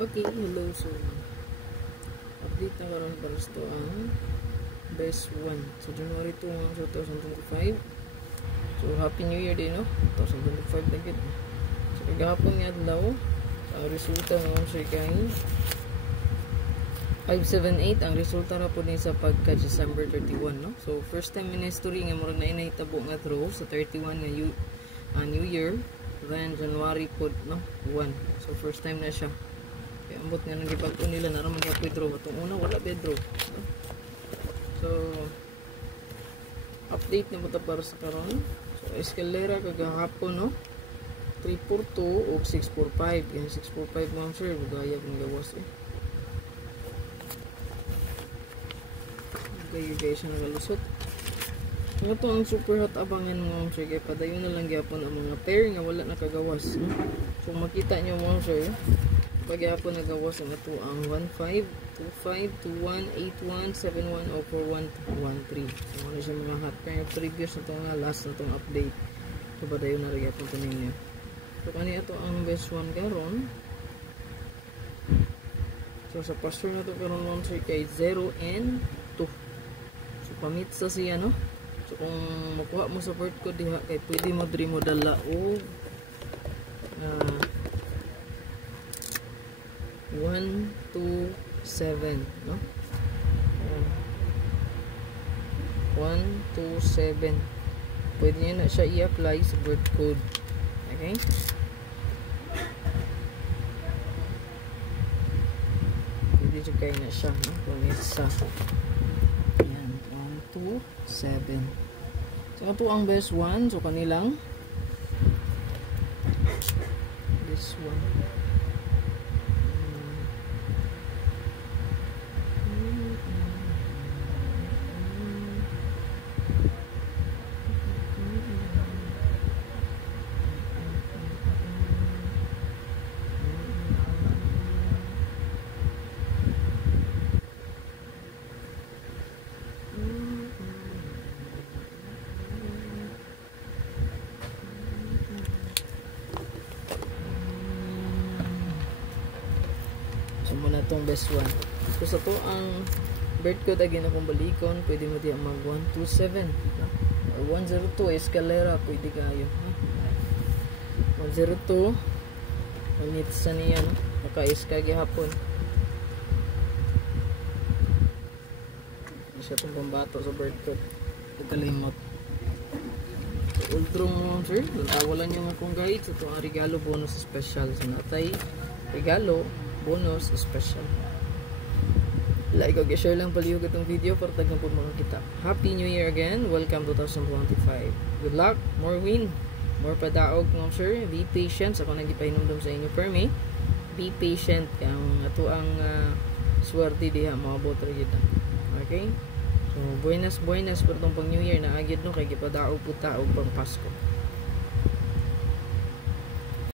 Okay, hello. So, update na karon para sa ito ang best 1. So, January 2, 2025. So, Happy New Year din, no? 2025 na gid. So, kagahapon nga daw, ang resulta ng siya kay 578. Ang resulta ra po din sa pagka December 31, no? So, first time in history nga murag na inahitabo nga draw sa 31 nga New Year. Then, January po, no? 1. So, first time na siya. Kaya ambot nga nang gipag-o nila naraman nga Pedro. Itong una wala Pedro. So update na mo ta para sa karon. So escalera kagahapon, no? 342 o 645. Yan 645 ma'am sir. Bugaya kong gawas eh. Bugaya guys na nagalusot. Nga to ang super hot abangan mo sir. Kaya padayon na lang gyapon ang mga pair nga wala nakagawas. No? So makita nyo mo sir. Pagyapon nagawas ang ito ang 15, 25, 21, 81, 71, o 41, 13. So ano siya mga hot pair previous na ito nga last na itong update. So ba dayo na rin itong tanin niya. So kani ito ang best one karon. So sa pastor na ito karon mo sir kay 0 and 2. So pamit sa siya, no? So kung makuha mo sa birth code diha kay pwede mo diri mo dala o 1, 2, 7, no? 1, 2, 7. Pwede nyo na siya i-apply sa birth code. Okay? Pwede nyo kayo na siya, no? Kung isa. Ayan. 1, 2, 7. So, ito ang best one. So, kanilang this one. So muna itong best one. So sa to ang birth code again akong balikon, pwede mo diya mag 127 or 102 escalera, pwede kayo. 102 manit sa niya, no? Naka-iska gihapon. Siya itong pambato sa birth code. Pagkalimot. So ultrong mo sir, tawalan nyo akong guide. So ito ang regalo bonus special. So natay regalo bonus special. Like o share lang palihog itong video para tagang po makakita. Happy New Year again. Welcome 2025. Good luck. More win. More padaog mo sir. Be patient. Ako nagipahinumdum sa inyo permi. Be patient. Ang ato ang swerte diha maabot ra gyud. Okay? So buenas buenas per tong pang New Year na agid no kay gipadaog puta og pang Pasko.